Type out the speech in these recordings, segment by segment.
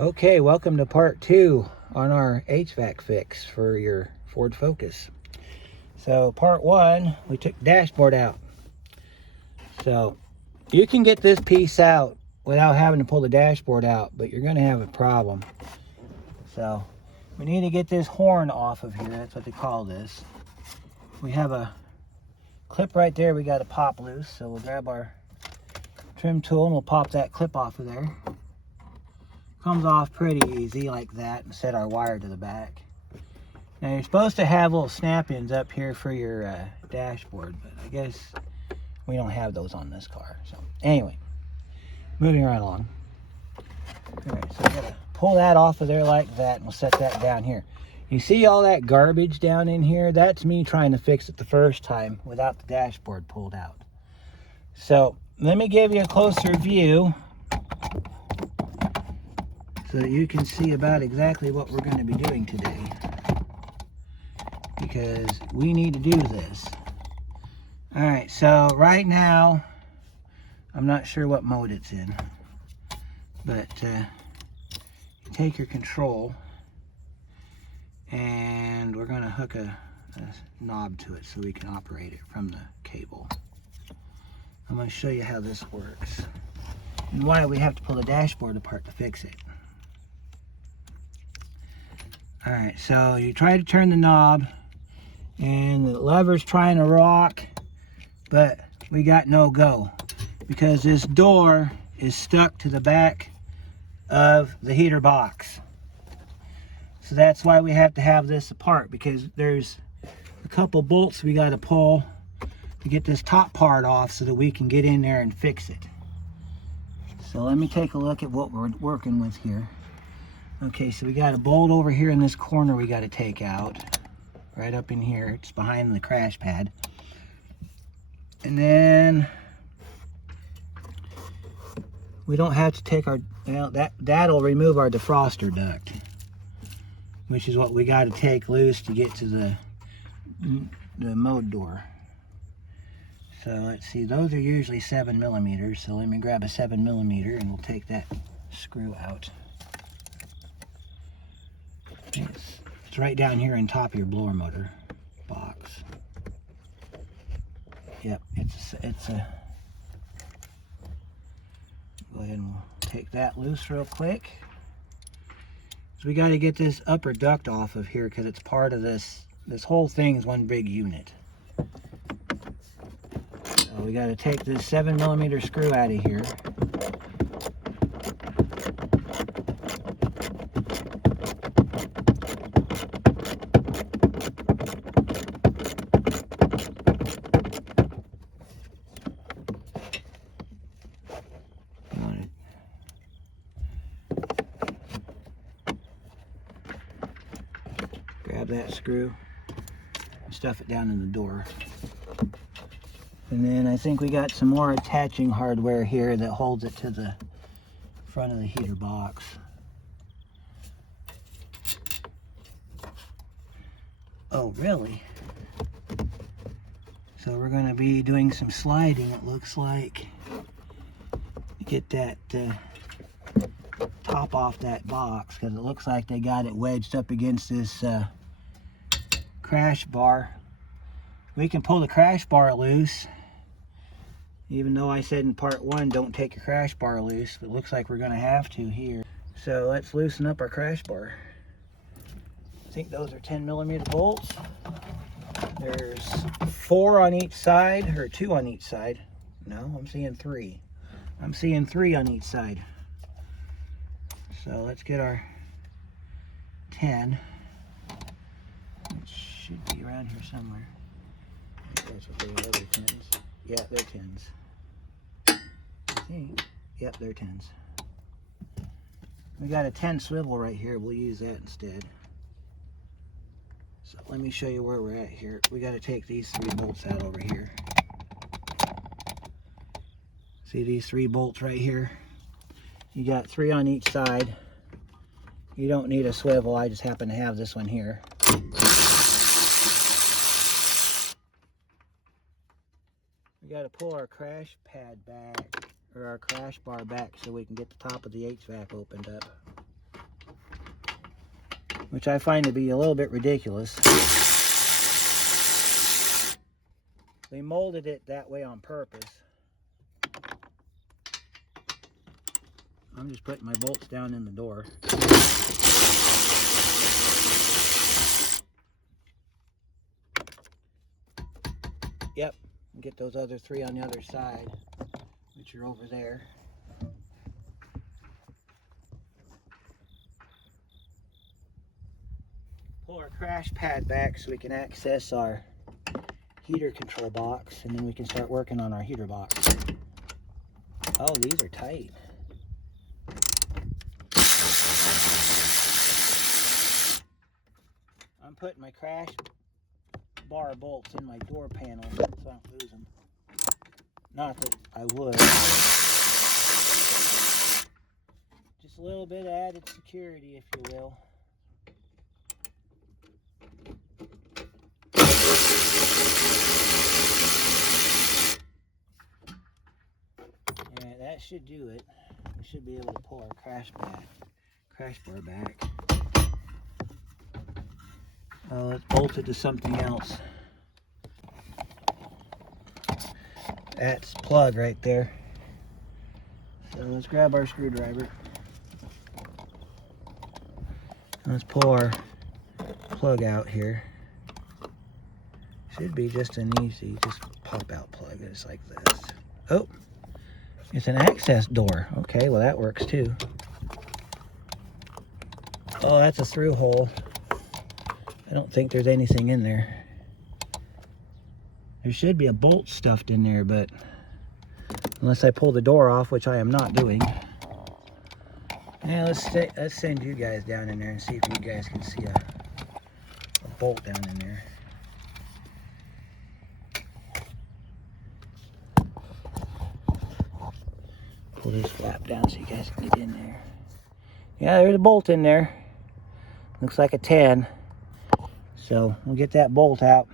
Okay, welcome to part 2 on our HVAC fix for your Ford Focus. So part 1, we took the dashboard out. So you can get this piece out without having to pull the dashboard out, but you're going to have a problem. So we need to get this horn off of here. That's what they call this. We have a clip right there we got to pop loose. So we'll grab our trim tool and we'll pop that clip off of there. Comes off pretty easy like that, and set our wire to the back. Now you're supposed to have little snap-ins up here for your dashboard, but I guess we don't have those on this car. So anyway, moving right along. Alright, so we gotta pull that off of there like that, and we'll set that down here. You see all that garbage down in here? That's me trying to fix it the first time without the dashboard pulled out. So let me give you a closer view so that you can see about exactly what we're going to be doing today, because we need to do this. Alright, so right now I'm not sure what mode it's in, but you take your control and we're going to hook a knob to it so we can operate it from the cable. I'm going to show you how this works and why we have to pull the dashboard apart to fix it. Alright, so you try to turn the knob and the lever's trying to rock, but we got no go because this door is stuck to the back of the heater box. So that's why we have to have this apart, because there's a couple bolts we got to pull to get this top part off so that we can get in there and fix it. So let me take a look at what we're working with here. Okay, so we got a bolt over here in this corner we got to take out. Right up in here. It's behind the crash pad. And then we don't have to take our, well, that'll remove our defroster duct, which is what we got to take loose to get to the mode door. So let's see, those are usually 7mm, so let me grab a 7mm and we'll take that screw out. It's right down here on top of your blower motor box. Yep, it's a. Go ahead and we'll take that loose real quick. So we got to get this upper duct off of here because it's part of this. This whole thing is one big unit. So we got to take this 7mm screw out of here. Grab that screw and stuff it down in the door. And then I think we got some more attaching hardware here that holds it to the front of the heater box. Oh, really? So we're going to be doing some sliding, it looks like, to get that top off that box, because it looks like they got it wedged up against this crash bar. We can pull the crash bar loose, even though I said in part 1 don't take your crash bar loose, but it looks like we're going to have to here. So let's loosen up our crash bar. I think those are 10mm bolts. There's 4 on each side, or 2 on each side. No, I'm seeing 3. I'm seeing 3 on each side. So let's get our 10. It should be around here somewhere. I think that's what they are, they're 10s. Yeah, they're 10s. I think. Yep, they're 10s. We got a 10 swivel right here. We'll use that instead. So let me show you where we're at here. We got to take these 3 bolts out over here. See these 3 bolts right here? You got 3 on each side. You don't need a swivel. I just happen to have this one here. We got to pull our crash pad back, or our crash bar back, so we can get the top of the HVAC opened up. which I find to be a little bit ridiculous. We molded it that way on purpose. I'm just putting my bolts down in the door. Yep, get those other 3 on the other side, which are over there. Pull our crash pad back so we can access our heater control box, and then we can start working on our heater box. Oh, these are tight. I'm putting my crash bar bolts in my door panel so I don't lose them. Not that I would. Just a little bit of added security, if you will. Yeah, that should do it. We should be able to pull our crash bar back. Oh, it's bolted to something else. That's plug right there. So let's grab our screwdriver. Let's pull our plug out here. Should be just an easy, just pop out plug. It's like this. Oh, it's an access door. Okay, well that works too. Oh, that's a through hole. I don't think there's anything in there. There should be a bolt stuffed in there, but unless I pull the door off, which I am not doing. Yeah, let's send you guys down in there and see if you guys can see a bolt down in there. Pull this flap down so you guys can get in there. Yeah, there's a bolt in there. Looks like a 10. So we'll get that bolt out.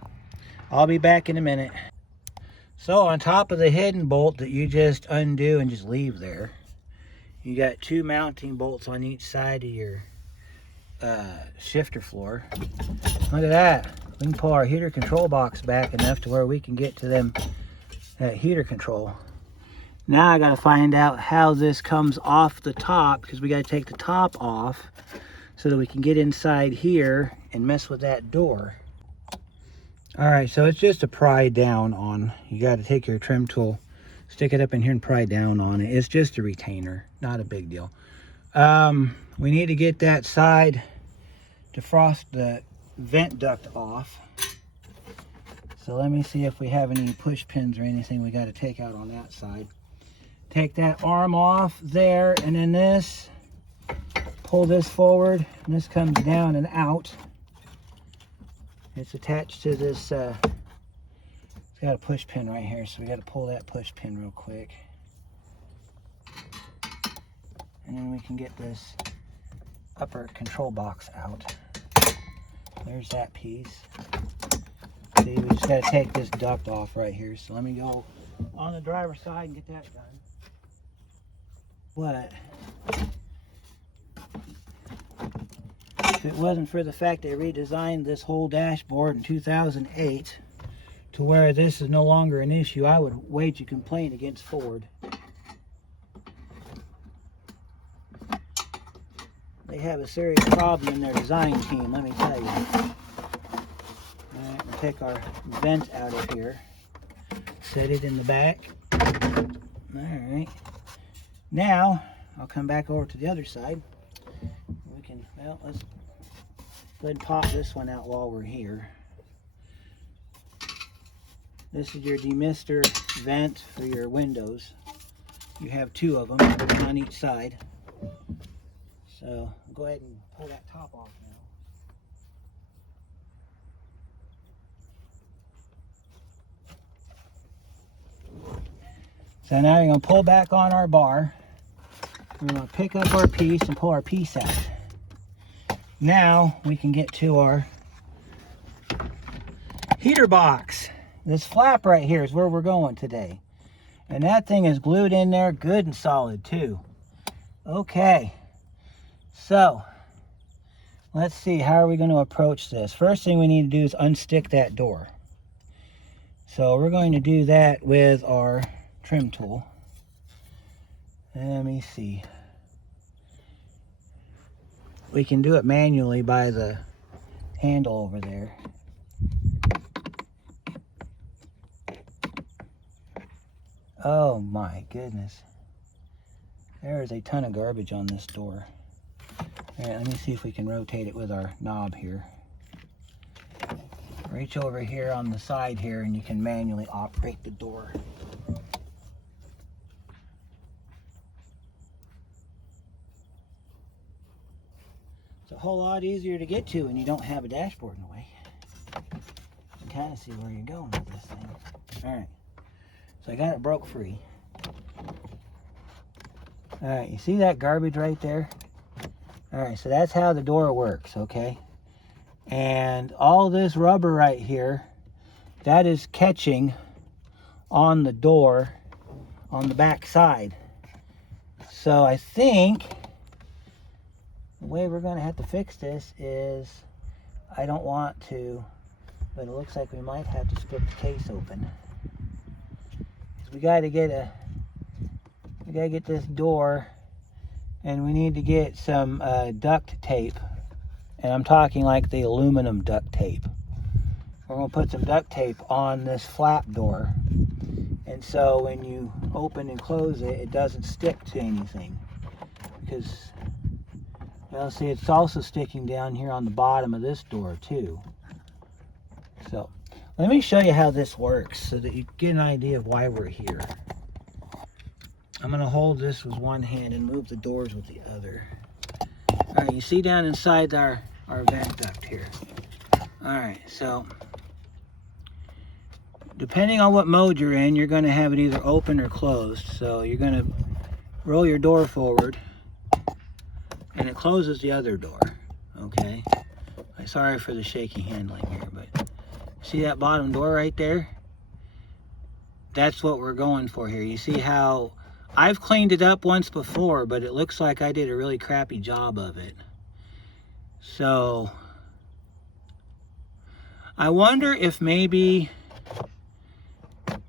I'll be back in a minute. So on top of the hidden bolt that you just undo and just leave there, you got 2 mounting bolts on each side of your shifter floor. Look at that. We can pull our heater control box back enough to where we can get to that heater control. Now I got to find out how this comes off the top, because we got to take the top off so that we can get inside here and mess with that door. All right, so it's just a pry down on. You got to take your trim tool, stick it up in here and pry down on it. It's just a retainer, not a big deal. We need to get that side defrost the vent duct off. So let me see if we have any push pins or anything we got to take out on that side. Take that arm off there, and then this, pull this forward, and this comes down and out. It's attached to this, it's got a push pin right here, so we got to pull that push pin real quick. And then we can get this upper control box out. There's that piece. See, we just got to take this duct off right here. So let me go on the driver's side and get that done. What? If it wasn't for the fact they redesigned this whole dashboard in 2008 to where this is no longer an issue, I would wage a complaint against Ford. They have a serious problem in their design team, let me tell you. Alright, we'll take our vent out of here. Set it in the back. Alright. Now, I'll come back over to the other side. We can, well, let's go ahead and pop this one out while we're here. This is your demister vent for your windows. You have 2 of them on each side. So, go ahead and pull that top off now. So now you're going to pull back on our bar. We're going to pick up our piece and pull our piece out. Now we can get to our heater box. This flap right here is where we're going today. And that thing is glued in there good and solid too. Okay. So, let's see, how are we going to approach this? First thing we need to do is unstick that door. So we're going to do that with our trim tool. Let me see. We can do it manually by the handle over there. Oh my goodness. There is a ton of garbage on this door. All right, let me see if we can rotate it with our knob here. Reach over here on the side here and you can manually operate the door. It's a whole lot easier to get to when you don't have a dashboard in the way. You can kind of see where you're going with this thing. All right, so I got it broke free. All right, you see that garbage right there? All right, so that's how the door works, okay? And all this rubber right here, that is catching on the door on the back side. So I think the way we're gonna have to fix this is, I don't want to, but it looks like we might have to split the case open. Because we gotta get this door, and we need to get some duct tape. And I'm talking like the aluminum duct tape. We're gonna put some duct tape on this flap door. And so when you open and close it, it doesn't stick to anything. Because, well, see, it's also sticking down here on the bottom of this door too. So, let me show you how this works so that you get an idea of why we're here. I'm gonna hold this with one hand and move the doors with the other. All right, you see down inside our vent duct here. All right, so depending on what mode you're in, you're gonna have it either open or closed. So you're gonna roll your door forward and it closes the other door, okay? I'm sorry for the shaky handling here, but see that bottom door right there? That's what we're going for here. You see how I've cleaned it up once before, but it looks like I did a really crappy job of it. So I wonder if maybe,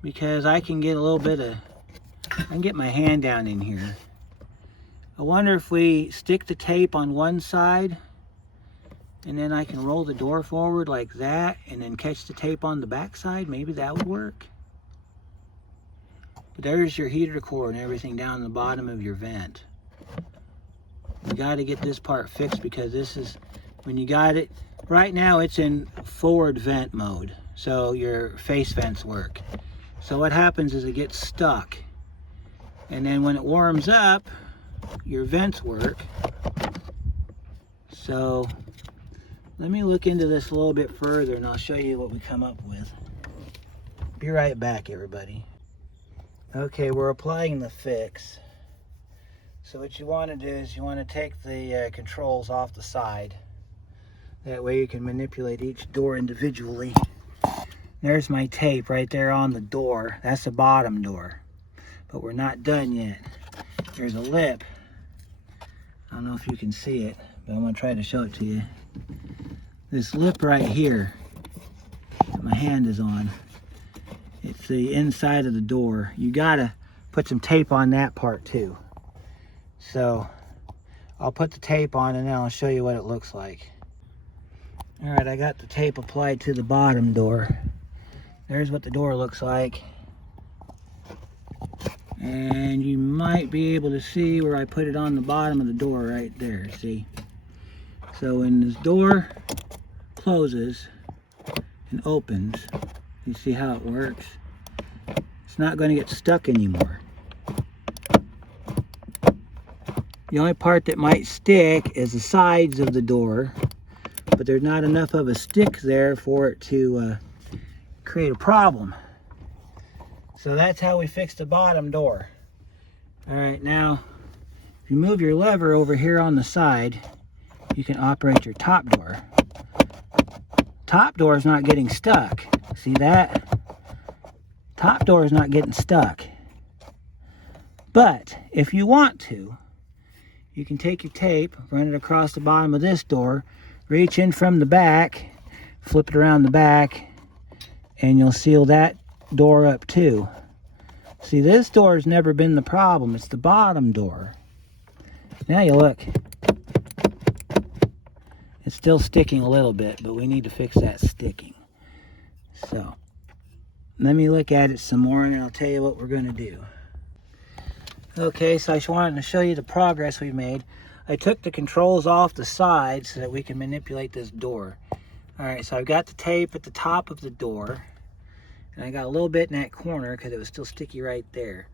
because I can get a little bit of, I can get my hand down in here. I wonder if we stick the tape on one side and then I can roll the door forward like that and then catch the tape on the back side. Maybe that would work. But there's your heater core and everything down the bottom of your vent. You got to get this part fixed because this is, when you got it, right now it's in forward vent mode. So your face vents work. So what happens is it gets stuck. And then when it warms up, your vents work. So let me look into this a little bit further and I'll show you what we come up with. Be right back, everybody. Okay, we're applying the fix. So what you want to do is you want to take the controls off the side. That way you can manipulate each door individually. There's my tape right there on the door. That's the bottom door. But we're not done yet. There's a lip. I don't know if you can see it, but I'm going to try to show it to you. This lip right here that my hand is on, it's the inside of the door. You got to put some tape on that part too. So I'll put the tape on and then I'll show you what it looks like. All right, I got the tape applied to the bottom door. There's what the door looks like. And you might be able to see where I put it on the bottom of the door right there, see? So when this door closes and opens, you see how it works? It's not going to get stuck anymore. The only part that might stick is the sides of the door, but there's not enough of a stick there for it to create a problem. So that's how we fix the bottom door. All right, now if you move your lever over here on the side, you can operate your top door. Top door is not getting stuck. See that? Top door is not getting stuck. But if you want to, you can take your tape, run it across the bottom of this door, reach in from the back, flip it around the back, and you'll seal that door up too. See, this door has never been the problem. It's the bottom door. Now you look. It's still sticking a little bit, but we need to fix that sticking. So, let me look at it some more and I'll tell you what we're going to do. Okay, so I just wanted to show you the progress we made. I took the controls off the side so that we can manipulate this door. Alright, so I've got the tape at the top of the door. And I got a little bit in that corner because it was still sticky right there.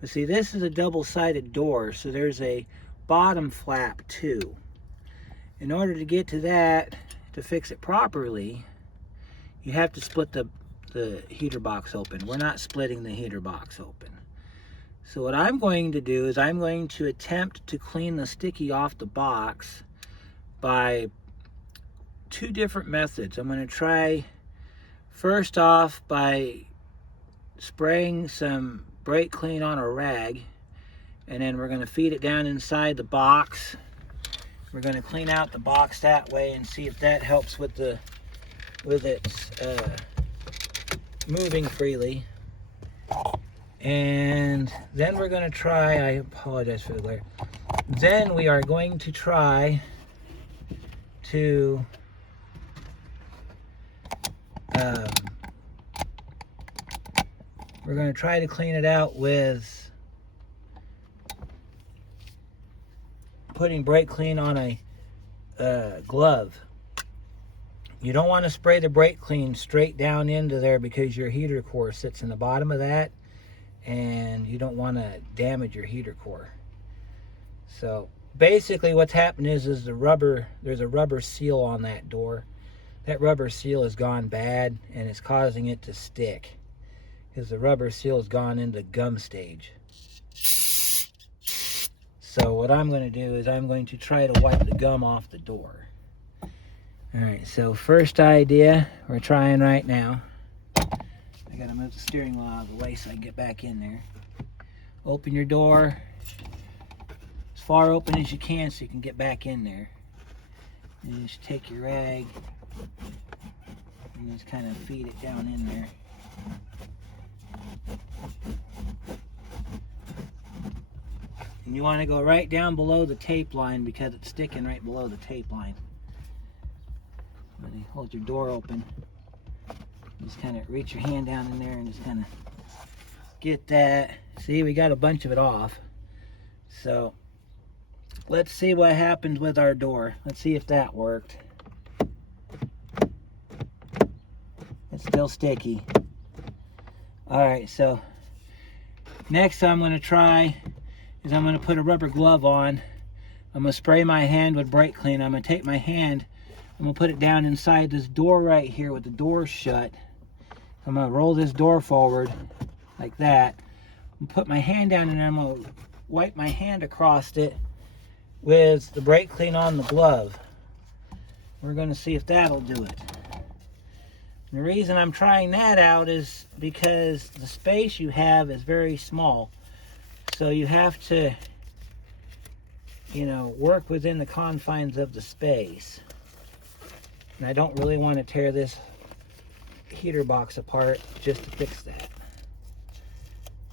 But see, this is a double-sided door, so there's a bottom flap too. In order to get to that, to fix it properly, you have to split the heater box open. We're not splitting the heater box open. So what I'm going to do is I'm going to attempt to clean the sticky off the box by two different methods. I'm going to try first off by spraying some brake clean on a rag, and then we're going to feed it down inside the box. We're going to clean out the box that way and see if that helps with its moving freely. And then we're going to try, I apologize for the glare, then we are going to try to we're going to try to clean it out with putting brake clean on a glove. You don't want to spray the brake clean straight down into there because your heater core sits in the bottom of that and you don't want to damage your heater core. So basically what's happened is there's a rubber seal on that door. That rubber seal has gone bad and it's causing it to stick because the rubber seal has gone into gum stage. So what I'm going to do is I'm going to try to wipe the gum off the door. Alright, so first idea we're trying right now. I got to move the steering wheel out of the way so I can get back in there. Open your door as far open as you can so you can get back in there. And just take your rag and just kind of feed it down in there. And you want to go right down below the tape line because it's sticking right below the tape line. When you hold your door open, just kind of reach your hand down in there and just kind of get that. See, we got a bunch of it off. So let's see what happens with our door. Let's see if that worked. It's still sticky. Alright, so next I'm going to try is I'm going to put a rubber glove on. I'm going to spray my hand with brake clean. I'm going to take my hand, I'm going to put it down inside this door right here with the door shut. I'm going to roll this door forward like that. I'm going to put my hand down and I'm going to wipe my hand across it with the brake clean on the glove. We're going to see if that'll do it. And the reason I'm trying that out is because the space you have is very small. So you have to, work within the confines of the space. And I don't really want to tear this heater box apart just to fix that.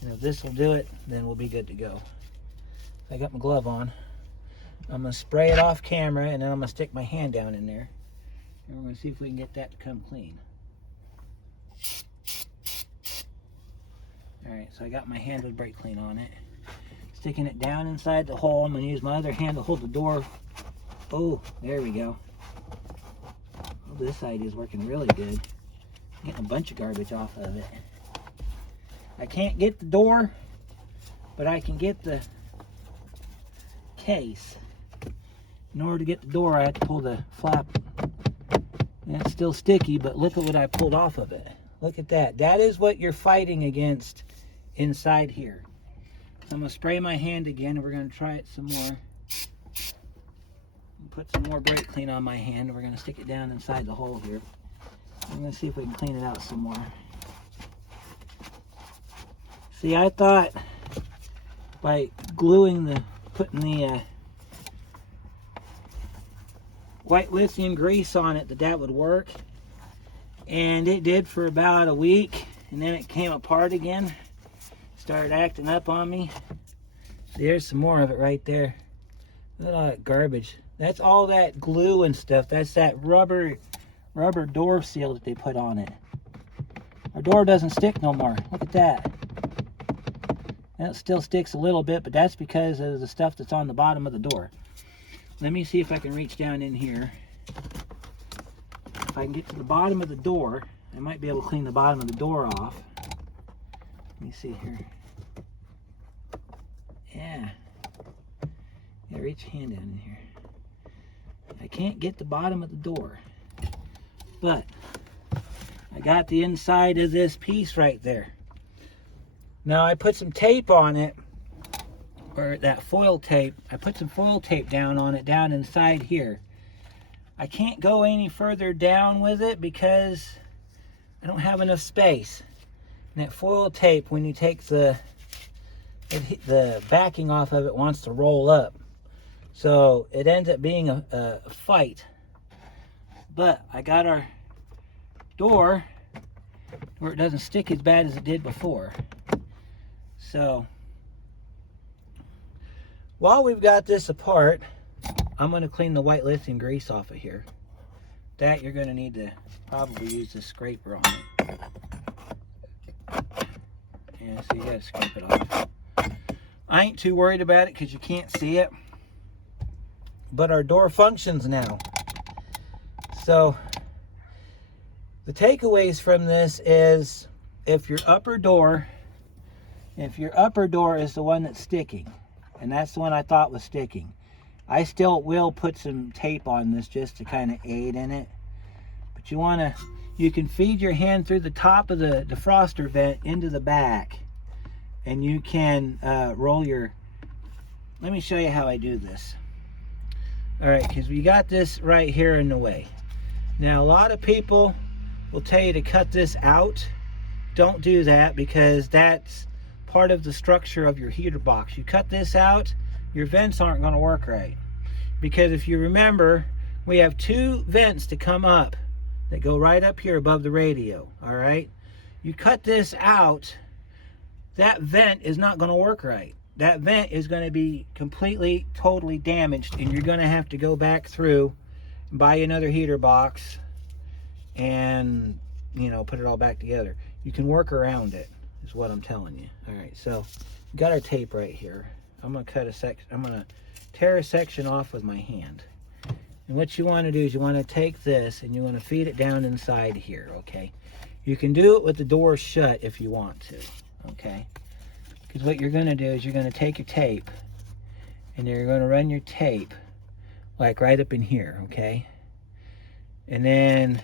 And if this will do it, then we'll be good to go. I got my glove on. I'm going to spray it off camera and then I'm going to stick my hand down in there. And we're going to see if we can get that to come clean. Alright, so I got my hand with brake clean on it. Sticking it down inside the hole. I'm going to use my other hand to hold the door. Oh, there we go. Oh, this side is working really good. Getting a bunch of garbage off of it. I can't get the door, but I can get the case. In order to get the door, I have to pull the flap. And it's still sticky, but look at what I pulled off of it. Look at that. That is what you're fighting against inside here. So I'm going to spray my hand again, and we're going to try it some more. Put some more brake clean on my hand, and we're going to stick it down inside the hole here. I'm going to see if we can clean it out some more. See, I thought by putting the white lithium grease on it that would work. And it did for about a week, and then it came apart again. Started acting up on me. There's some more of it right there. Look at all that garbage. That's all that glue and stuff. That's that rubber door seal that they put on it. Our door doesn't stick no more. Look at that. And it still sticks a little bit, but that's because of the stuff that's on the bottom of the door. Let me see if I can reach down in here. If I can get to the bottom of the door, I might be able to clean the bottom of the door off. Let me see here. Yeah. Yeah, reach your hand down in here. I can't get the bottom of the door, but I got the inside of this piece right there. Now I put some tape on it, or that foil tape. I put some foil tape down on it, down inside here. I can't go any further down with it because I don't have enough space. And that foil tape, when you take the backing off of it, wants to roll up. So it ends up being a fight. But I got our door where it doesn't stick as bad as it did before. So while we've got this apart, I'm going to clean the white lithium grease off of here. That you're going to need to probably use the scraper on it. Yeah, so you got to scrape it off. I ain't too worried about it because you can't see it. But our door functions now. So the takeaways from this is, if your upper door is the one that's sticking, and that's the one I thought was sticking, I still will put some tape on this just to kind of aid in it. But you can feed your hand through the top of the defroster vent into the back, and you can roll your, let me show you how I do this. All right, because we got this right here in the way. Now, a lot of people will tell you to cut this out. Don't do that, because that's part of the structure of your heater box. You cut this out, your vents aren't going to work right. Because if you remember, we have two vents to come up that go right up here above the radio. All right, you cut this out, that vent is not going to work right. That vent is going to be completely, totally damaged, and you're going to have to go back through and buy another heater box and, you know, put it all back together. You can work around it, is what I'm telling you. All right, so we got our tape right here. I'm going to cut a section. I'm going to tear a section off with my hand. And what you want to do is you want to take this and you want to feed it down inside here, okay? You can do it with the door shut if you want to, okay? Because what you're going to do is you're going to take your tape and you're going to run your tape like right up in here, okay? And then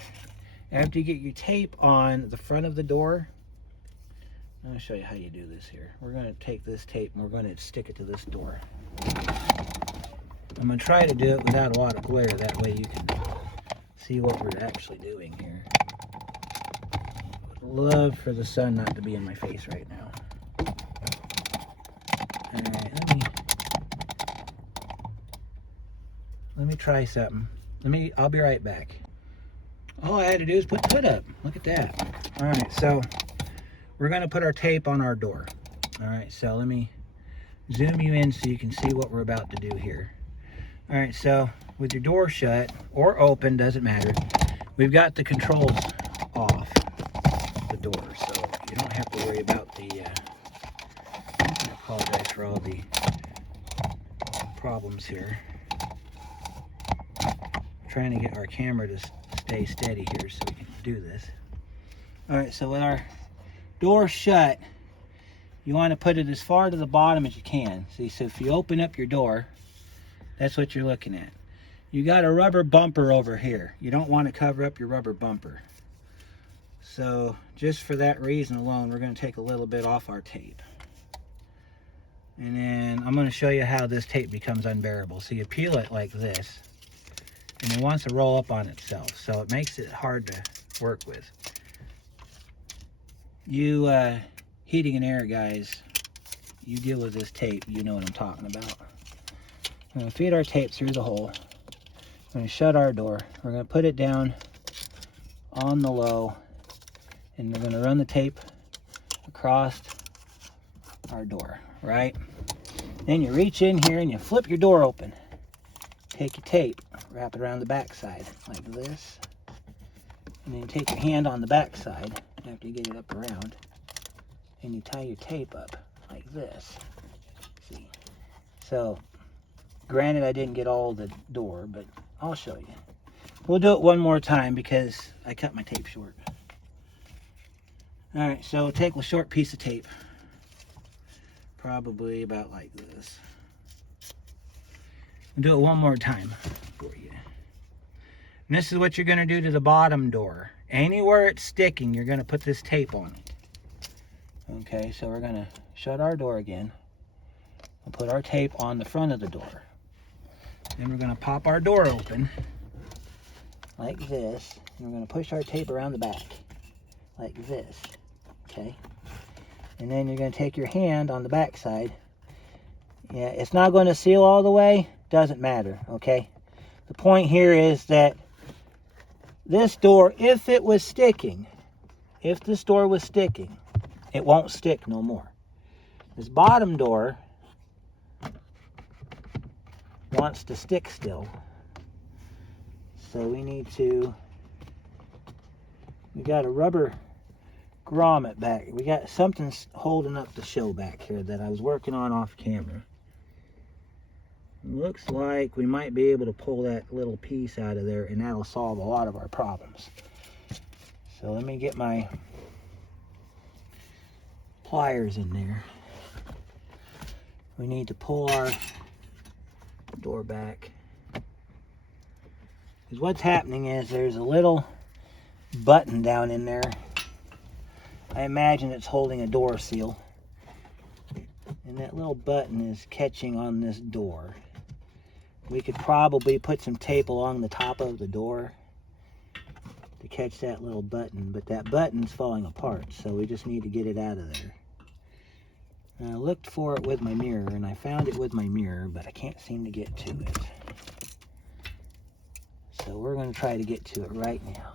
after you get your tape on the front of the door, I'm going to show you how you do this here. We're going to take this tape and we're going to stick it to this door. I'm going to try to do it without a lot of glare, that way you can see what we're actually doing here. I'd love for the sun not to be in my face right now. Alright, let me try something. I'll be right back. All I had to do is put the hood up. Look at that. Alright, so we're going to put our tape on our door. Alright, so let me zoom you in so you can see what we're about to do here. Alright, so with your door shut or open, doesn't matter, we've got the controls off the door, so you don't have to worry about the I apologize for all the problems here. I'm trying to get our camera to stay steady here so we can do this. Alright, so with our door shut, you want to put it as far to the bottom as you can. See, so if you open up your door, that's what you're looking at. You got a rubber bumper over here. You don't want to cover up your rubber bumper. So just for that reason alone, we're going to take a little bit off our tape. And then I'm going to show you how this tape becomes unbearable. So you peel it like this, and it wants to roll up on itself. So it makes it hard to work with. You heating and air guys, you deal with this tape, you know what I'm talking about. I'm going to feed our tape through the hole. We're going to shut our door. We're going to put it down on the low, and we're going to run the tape across our door, right? Then you reach in here and you flip your door open. Take your tape, wrap it around the back side like this, and then take your hand on the back side after you get it up around, and you tie your tape up like this. See? So, granted I didn't get all the door, but I'll show you. We'll do it one more time because I cut my tape short. Alright, so take a short piece of tape. Probably about like this. We'll do it one more time for you. And this is what you're going to do to the bottom door. Anywhere it's sticking, you're going to put this tape on it. Okay, so we're going to shut our door again. We'll put our tape on the front of the door. Then we're going to pop our door open like this, and we're going to push our tape around the back like this. Okay, and then you're going to take your hand on the back side. Yeah, it's not going to seal all the way, doesn't matter. Okay, the point here is that this door, if it was sticking, if this door was sticking, it won't stick no more. This bottom door wants to stick still, so we got a rubber grommet back. We got something holding up the show back here that I was working on off camera. Looks like we might be able to pull that little piece out of there, and that'll solve a lot of our problems. So let me get my pliers in there. We need to pull our door back, because what's happening is there's a little button down in there. I imagine it's holding a door seal, and that little button is catching on this door. We could probably put some tape along the top of the door to catch that little button, but that button's falling apart, so we just need to get it out of there. And I looked for it with my mirror, and I found it with my mirror, but I can't seem to get to it. So we're going to try to get to it right now.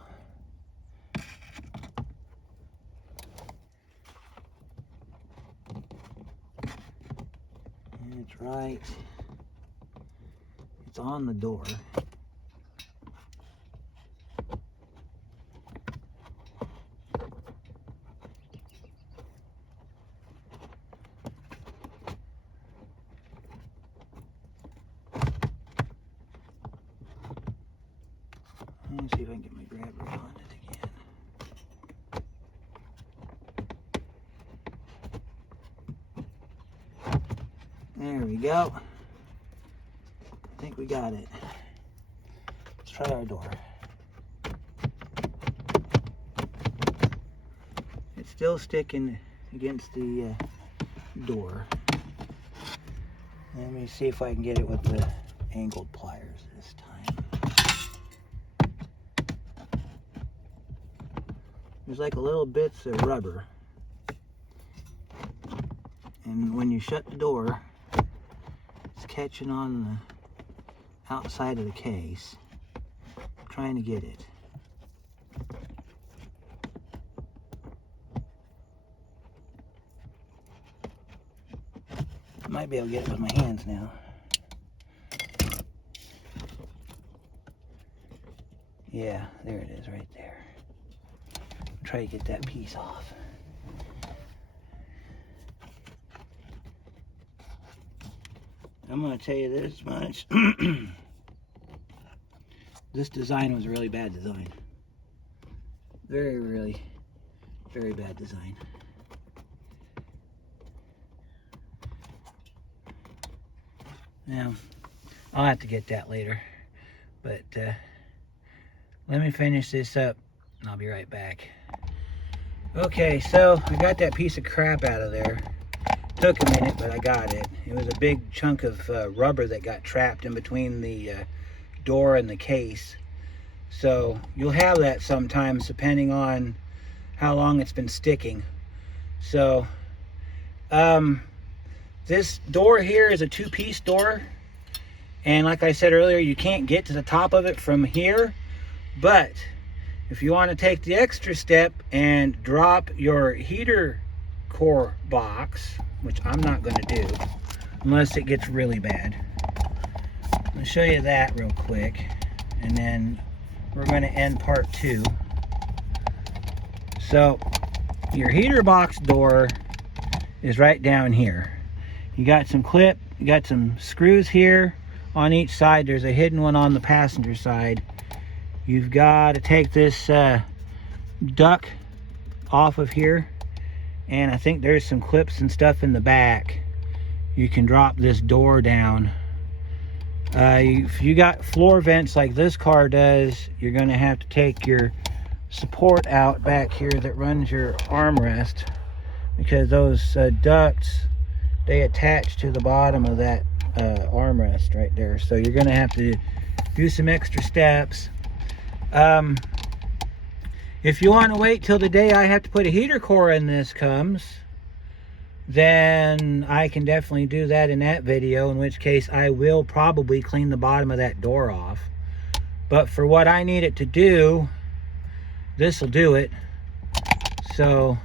And it's right. It's on the door. Let me see if I can get my grabber on it again. There we go. I think we got it. Let's try our door. It's still sticking against the door. Let me see if I can get it with the angled pliers this time. There's like a little bits of rubber, and when you shut the door, it's catching on the outside of the case. I'm trying to get it. I might be able to get it with my hands now. Yeah, there it is right there. Try to get that piece off. I'm going to tell you this much. This design was a really bad design. Very bad design. Now, I'll have to get that later. But let me finish this up and I'll be right back. Okay, so I got that piece of crap out of there. Took a minute, but I got it. It was a big chunk of rubber that got trapped in between the door and the case. So you'll have that sometimes depending on how long it's been sticking. So this door here is a two-piece door, And like I said earlier, you can't get to the top of it from here. But if you want to take the extra step and drop your heater core box, which I'm not going to do unless it gets really bad. I'll show you that real quick, and then we're going to end part 2. So your heater box door is right down here. You got some you got some screws here on each side. There's a hidden one on the passenger side. You've got to take this duct off of here, and I think there's some clips and stuff in the back. You can drop this door down. If you got floor vents like this car does, you're going to have to take your support out back here that runs your armrest, because those ducts, they attach to the bottom of that armrest right there. So you're going to have to do some extra steps. If you want to wait till the day I have to put a heater core in this comes, then I can definitely do that in that video, in which case I will probably clean the bottom of that door off. But for what I need it to do, this will do it. So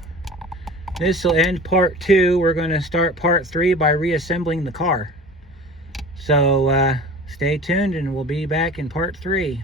this will end part 2. We're going to start part 3 by reassembling the car. So stay tuned, and we'll be back in part 3.